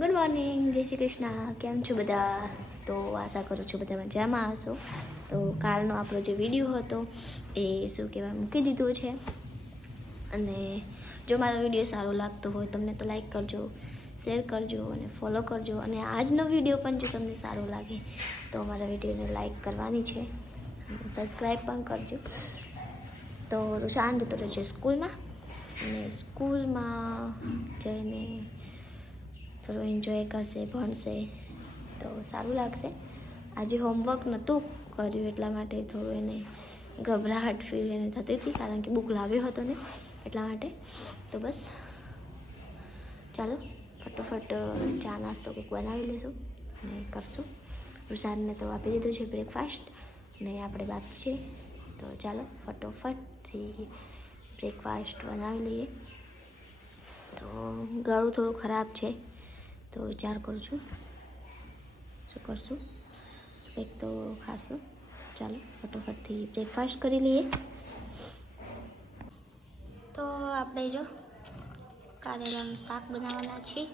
Good morning જય શ્રી કૃષ્ણ. કેમ છો બધા? તો આશા કરું છું બધા મજામાં હશો. તો કાલનો આપણો જે વીડિયો હતો, એ શું કહેવાય, મૂકી દીધો છે. અને જો મારો વીડિયો સારો લાગતો હોય, તમને તો લાઈક કરજો શેર કરજો અને ફોલો કરજો. અને આજનો વીડિયો પણ જો તમને સારો લાગે, તો અમારા વિડીયોને લાઈક કરવાની છે. અને સબસ્ક્રાઈબ પણ કરજો. તો શાંત તો રહેજો સ્કૂલમાં અને સ્કૂલમાં જઈને થોડું એન્જોય કરશે, ભણશે, તો સારું લાગશે. આજે હોમવર્ક નહોતું કર્યું એટલા માટે થોડું એને ગભરાહટ ફીલ એને થતી હતી, કારણ કે બુક લાવ્યો હતો ને એટલા માટે. તો બસ, ચાલો, ફટોફટ ચા નાસ્તો કંઈક બનાવી લઈશું અને કરશું. રુસાનને તો આપી દીધું છે બ્રેકફાસ્ટ ને આપણે બાકી છે. તો ચાલો ફટોફટથી બ્રેકફાસ્ટ બનાવી લઈએ. તો, ગળું થોડું ખરાબ છે. તો વિચાર કરું છું. શું કરશું? તો કંઈક તો ખાશું. ચાલો, ફટોફટથી બ્રેકફાસ્ટ કરી લઈએ. તો આપણે જો કારેલાનું શાક બનાવવાના છીએ.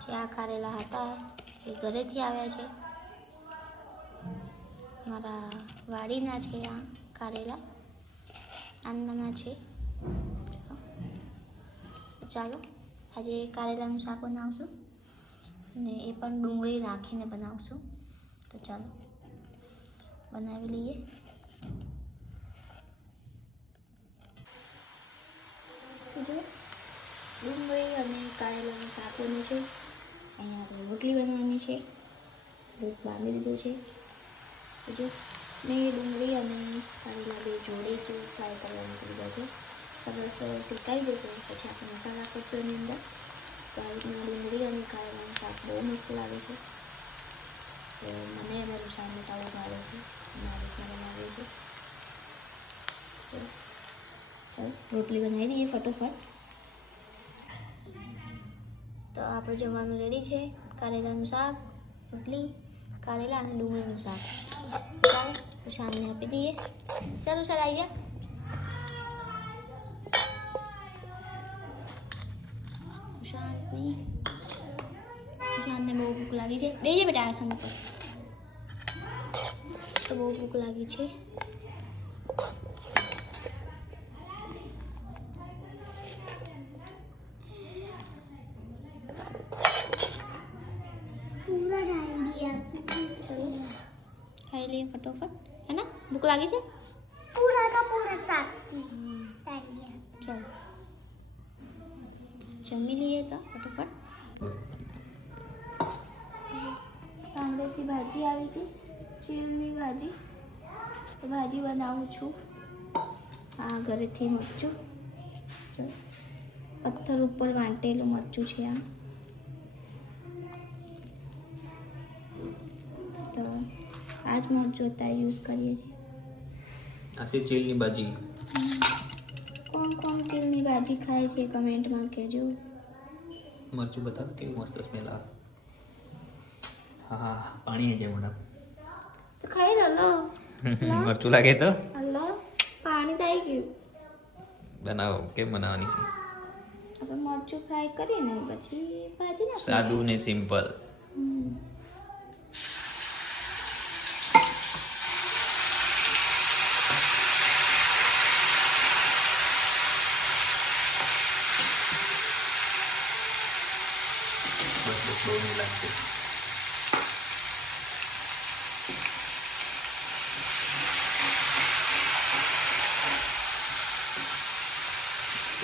જે આ કારેલા હતા એ ઘરેથી આવ્યા છે. મારા વાડીના છે આ કારેલા. આંદાના છે. ચાલો. આજે કારેલાનું શાક બનાવશું અને એ પણ ડુંગળી નાખીને બનાવશું. તો ચાલો, બનાવી લઈએ. જો, ડુંગળી અને કારેલાનું શાક બને છે. અહીંયા આપણે રોટલી બનાવવાની છે. લોટ બાંધી દીધો છે. જો ને ડુંગળી અને કારેલા બે જોડે જ ફ્રાય કરવાનું કરી દીધા છે. સરસ શેકાઈ જશે પછી આપણે મસાલા કરશું એની અંદર તો આ રીતના ડુંગળી અને કારેલાનું શાક બહુ મસ્ત લાગે છે તો મને અમારું રૂસાને સારું ભાવે છે અને આ રીતના રોટલી બનાવી દઈએ ફટોફટ તો આપણું જમવાનું રેડી છે કારેલાનું શાક રોટલી કારેલા અને ડુંગળીનું શાક ચાલો શામને આપી દઈએ ચાલો સર આવી જા મને બહુ ભૂખ લાગી છે. બે જ બેટા આસન પર. તો બહુ ભૂખ લાગી છે. ખાઈ લઈએ ફટોફટ. હે ના? ભૂખ લાગી છે? પૂરા કા પૂરા સાથ ચલો. જમી લઈએ તો ફટોફટ. તાંબડેથી ભાજી આવી હતી. ચીલની ભાજી. તો ભાજી બનાવું છું. આ ઘરેથી મરચું. જો પથ્થર ઉપર વાંટેલું મરચું છે આ તો આ જ મરચું અત્યારે યુઝ કરીએ છીએ. આ છે ચીલની ભાજી. કોણ કોણ ચીલની ભાજી ખાય છે? કમેન્ટમાં કહેજો. મરચું બતાવ કેવું મસ્ત સ્મેલ આવે. હા હા પાણી છે મોઢા તો ખાઈ લો મરચું લાગે તો? હલો પાણી થઈ ગયું. બનાવો કેમ બનાવવાની છે? આપણે મરચું ફ્રાય કરીને પછી ભાજી નાખી સાદું ને સિમ્પલ. બસ બસ બહુ લાગશે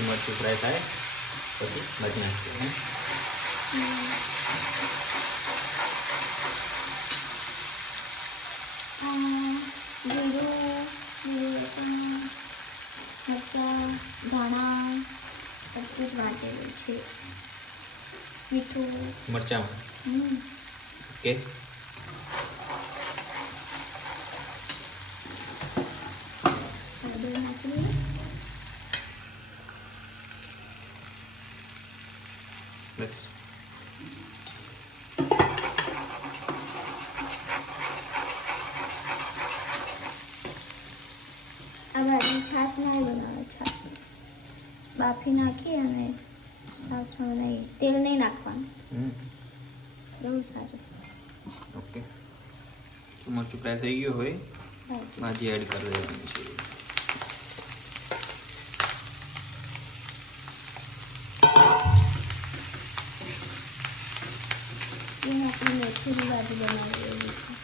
મરચું ફ્રાય થાય પછી મરી નાખીએ મરચાં ઓકે બસ છાસ ના બનાવે છાસ બાફી નાખી અને છાસમાં નહીં તેલ નહીં નાખવાનું બહુ સારું ઓકે મરચું ફ્રાય થઈ ગયું હોય માજી એડ કરી દેવાની છે આપણે મેથીની ભાજી બનાવી એવી છે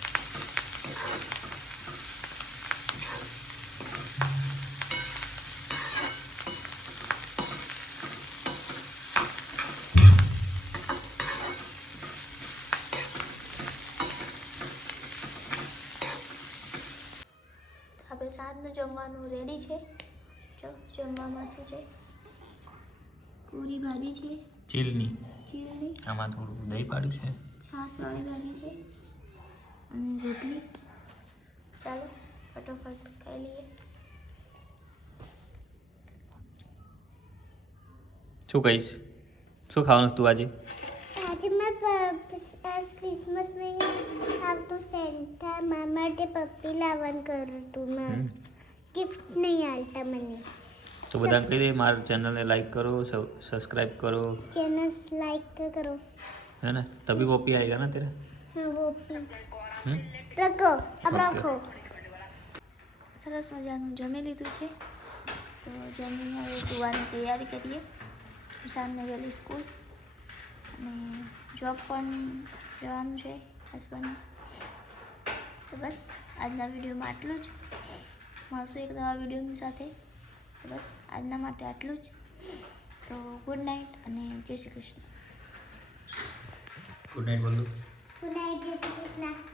તો આપણે સાંજનું જમવાનું રેડી છે. જો, જમવામાં શું છે? પૂરી ભાજી છે. ચીલની ચીલની. આમાં થોડું દહીં પાડ્યું છે. છાસવાળી ભાજી છે. અને રોટલી. ચાલો ફટોફટ ખાઈ લઈએ. શું કહીશ? શું ખાવાનું તું આજે? આજે મેં ક્રિસમસ નહીં આવતું સેન્ટા મારા માટે પપ્પી લાવવાનું કરું તું. મેં ગિફ્ટ નહીં આલતા મને. તો બધા કહી દે મારા ચેનલને લાઈક કરો સબસ્ક્રાઇબ કરો. ચેનલ લાઈક કરો. है ना तभी वो पी आएगा ना तेरा हाँ वो पी रखो अब સરસ મજાનું જમી લીધું છે. તો જમીને હવે સુવાની તૈયારી કરીએ. સામને વહેલી સ્કૂલ અને જોબ પણ જવાનું છે હસબન્ડ તો બસ આજના વિડીયોમાં આટલું જ. મળશું એક નવા વિડીયોની સાથે. બસ આજના માટે આટલું જ. તો ગુડ નાઇટ અને જય શ્રી કૃષ્ણ. ગુડ નાઇટ બોલું. ગુડ નાઇટ જય શ્રી કૃષ્ણ.